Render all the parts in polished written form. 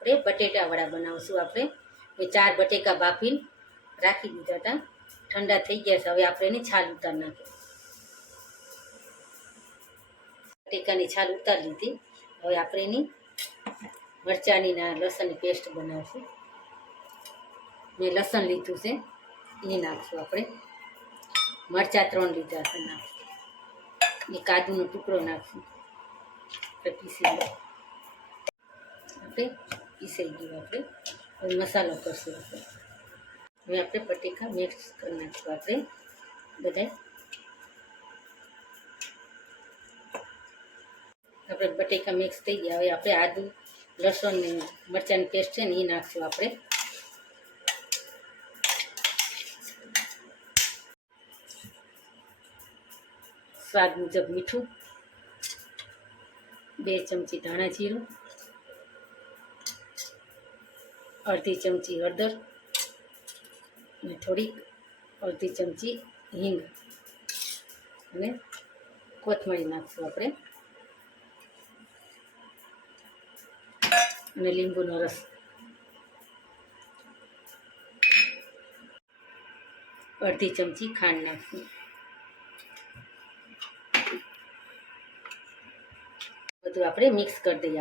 આપણે બટેટા વડા બનાવશું. આપણે એ 4 બટેકા બાફીને રાખી દીધા હતા, ઠંડા થઈ ગયા છે. હવે આપણે એની છાલ ઉતારી નાખીએ. બટેકાની છાલ ઉતારી લીધી. હવે આપણે એની મરચાંની ને લસણની પેસ્ટ બનાવશું. મેં લસણ લીધું છે એ નાખશું. આપણે મરચાં 3 લીધા છે, નાખશું. એ કાજુનો ટુકડો નાખશું. આપણે પીસી લઈએ. આપણે પીસાઈ ગયું. આપણે હવે મસાલો કરશું. હવે આપણે બટેકા મિક્સ કરી નાખશું. આપણે બધા આપણે બટેકા મિક્સ થઈ ગયા. હવે આપણે આદુ લસણ ને મરચાંની પેસ્ટ છે ને એ નાખશું. આપણે સ્વાદ મુજબ મીઠું, 2 ચમચી ધાણા જીરું, અડધી ચમચી હળદર અને થોડીક અડધી ચમચી હિંગ અને કોથમરી નાખશું આપણે, અને લીંબુનો રસ. અડધી ચમચી ખાંડ નાખશું. બધું આપણે મિક્સ કરી દઈએ.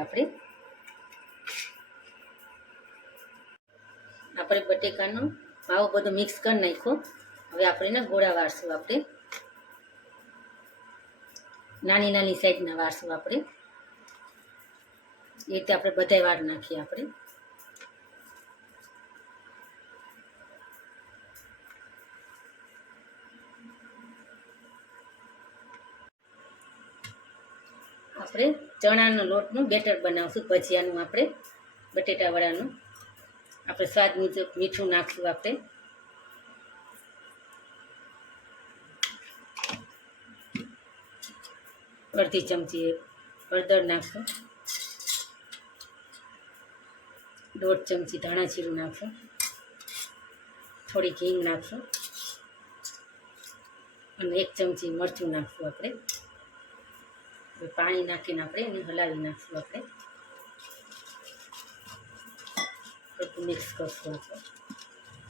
આપણે બટેકાનો માવો બધો મિક્સ કરી નાખ્યો. હવે આપણે એના ગોળા વાળશું. આપણે નાની નાની સાઈઝના વાળશું. આપણે એ રીતે આપણે બધાય વાળ નાખીએ. આપણે ચણાનો લોટનું બેટર બનાવશું ભજીયાનું. આપણે બટેટા વડાનું આપણે સ્વાદ મુજબ મીઠું નાખશું. આપણે અડધી ચમચી હળદર નાખશું. 1.5 ચમચી ધાણા જીરું નાખશું. થોડીક હિંગ નાખશું અને 1 ચમચી મરચું નાખશું. આપણે પાણી નાખીને આપણે એને હલાવી નાખશું. આપણે બધું મિક્સ કરશું. આપણે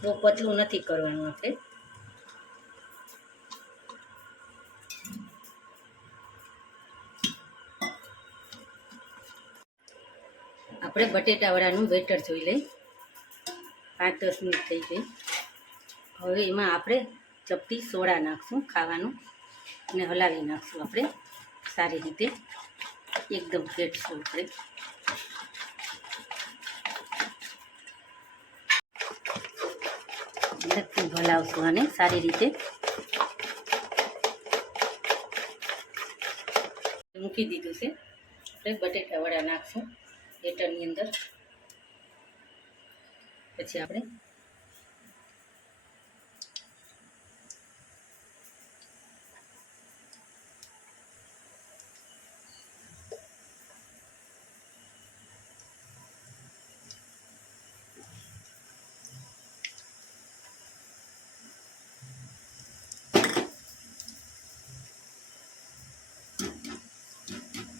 બહુ પતલું નથી કરવાનું. આપણે બટેટા વડાનું બેટર જોઈ લઈ. 5-10 મિનિટ થઈ ગઈ. હવે એમાં આપણે ચપટી સોડા નાખશું ખાવાનું અને હલાવી નાખશું. આપણે સારી રીતે એકદમ ફેટશું. આપણે હલાવશું અને સારી રીતે મૂકી દીધું છે. આપણે બટેટા વડા નાખશું બેટરની અંદર. પછી આપણે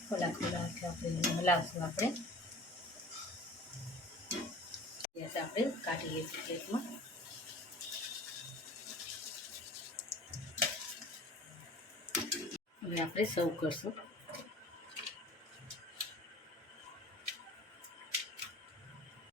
ખોલા એટલે આપણે હલાવશું. આપણે આપણે કાઢી લઈશું પ્લેટમાં. હવે આપણે સર્વ કરશું.